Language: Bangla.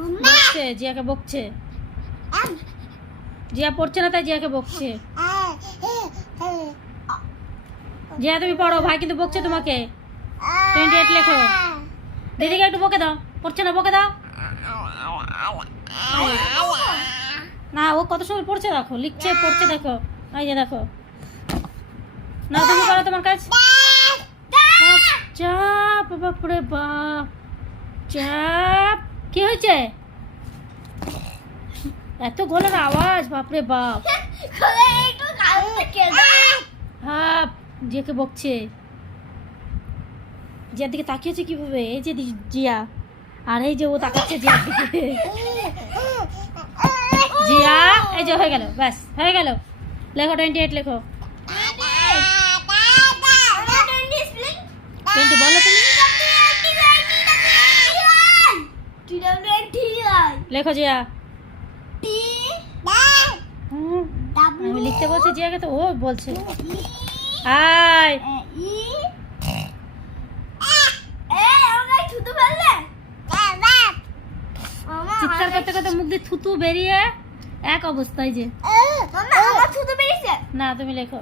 বকছে, জিয়াকে বকছে। জিয়া পড়ছে না তাই জিয়াকে বকছে। জিয়া তুমি পড়ো, ভাই কিন্তু বকছে তোমাকে। 28 লেখো। দিদিকে একটু বকে দাও, পড়ছে না বকে দাও। না ও কত সময় পড়ছে দেখো, লিখছে পড়ছে দেখো। এই যে দেখো, না তুমি করো তোমার কাজ। চাপ বাপরে বাপ, চাপ। কি হয়েছে? এত গলার আওয়াজ, বাপরে বাপ। হাপ, জিয়াকে বকছে। জিয়ার দিকে তাকিয়েছে কিভাবে? এই যে জিয়া, আর এই যে ও তাকাচ্ছে জিয়ার দিকে। জিয়া, এই যে হয়ে গেল, ব্যাস হয়ে গেল। লেখো 28 লেখো। 20 বলো তুমি। লেখো জিয়া। আমি লিখতে বলছি জিয়াকে, তো ও বলছে আয়। চিৎকার করতে করতে মুখ দিয়ে থুতু বেরিয়ে এক অবস্থায় যে। না তুমি লেখো।